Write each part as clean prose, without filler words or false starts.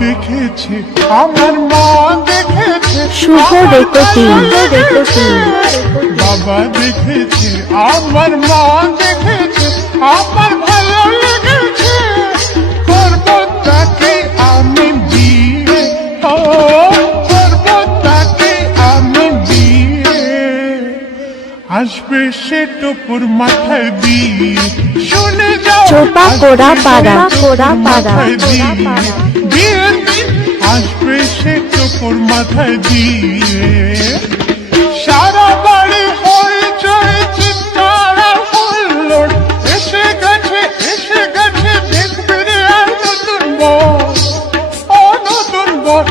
দেখেছে আমার মা দেখেছে শুভ রেকর্ডিং বাবা দেখেছে আমার মা দেখেছে আমার ভালো লেগেছে করব তাকে আমি বিয়ে করব তাকে আমি বিয়ে আসবে সে টুপুর মাথায় দিয়ে শুনে যাও চোপা কোড়া পাড়া বিয়ের দিন আসবে সে টুপুর মাথায় দিয়ে সারা বাড়ি হইচই চিৎকার আর হুল্লোড় এসে গেছে দেখবে রে আর নতুন বর ও নতুন বর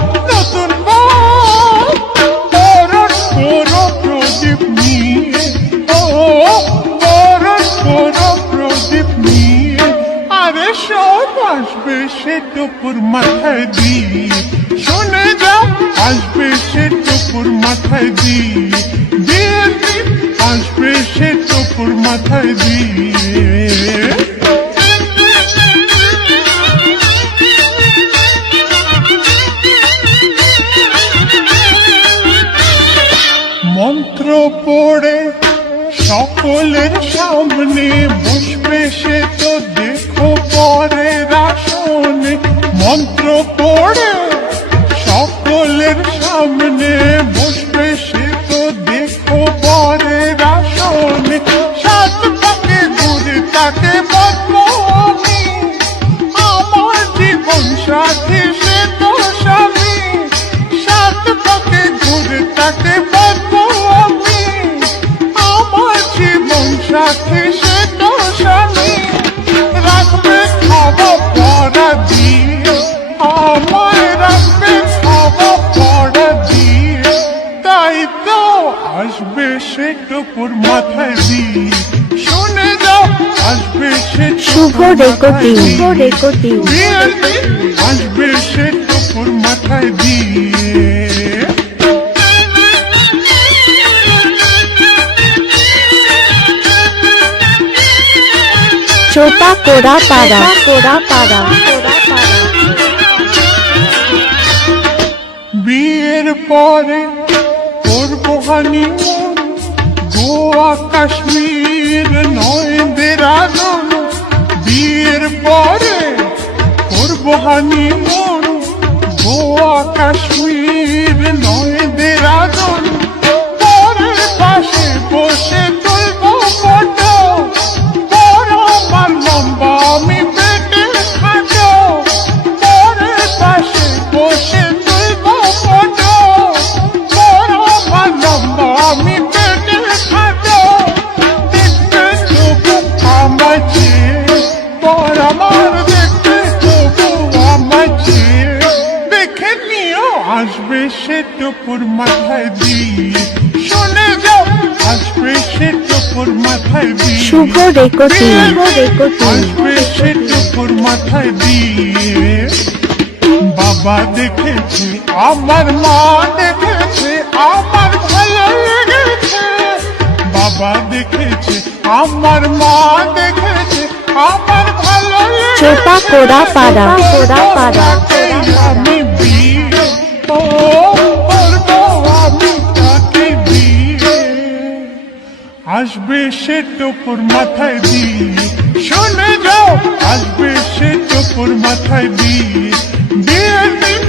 বরণ করো প্রদীপ নিয়ে ও বরণ করো প্রদীপ নিয়ে আরে সব আসবে সে টুপুর মাথায় দিয়ে শুনে যাও আসবে সে টুপুর মাথায় দিয়ে বিয়ের দিন আসবে সে টুপুর মাথায় দিয়ে মন্ত্র পড়ে সকলের সামনে বসবে সে তো দেখো পরের আসনে মন্ত্র পড়ে সকলের সামনে বসবে সে তো দেখো পরের আসনে সাত পাকে ঘুরে তাকে বলবো আমি আমার জীবন সাথী সে তো স্বামী সাত পাকে ঘুরে তাকে বলবো আমি আমার জীবন সাথী সে তো স্বামী রাখবে খাওয়া পড়া দিয়ে আমায় রাখবে খাওয়া পড়া দিয়ে তাই তো আসবে সে টুপুর মাথায় দিয়ে শুনে যাও আসবে সে শুভ রেকর্ডিং বিয়ের দিন আসবে সে টুপুর মাথায় দিয়ে চোপা কোড়া পাড়া বিয়ের পরে করবো হানিমুন গোয়া কাশ্মীর নয় দেরাদুন বিয়ের পরে করবো হানিমুন গোয়া কাশ্মীর নয় দেরাদুন পরের পাশে বসে তুলবো ফটো বড় আমার লম্বা আমি পেটে খাটো পরের পাশে বসে তুলবো ফটো বড় আমার লম্বা আমি পেটে খাটো দেখতে তবু আমার চেয়ে বর আমার দেখতে তবু আমার চেয়ে দেখে নিও আসবে সে টুপুর মাথায় দিয়ে শুনে যাও আসবে সে টুপুর মাথায় দিয়ে শুভ রেকর্ডিং আসবে সে টুপুর মাথায় দিয়ে বাবা দেখেছে আমার মা দেখেছে আমার ভালো লেগেছে বাবা দেখেছে আমার মা দেখেছে আমার ভালো লেগেছে চোপা কোড়া পাড়া আমি বিয়ে করবো আমি তাকে বিয়ে আসবে সে টুপুর মাথায় দিয়ে শুনে যাও আসবে সে টুপুর মাথায় দিয়ে বিয়ের দিন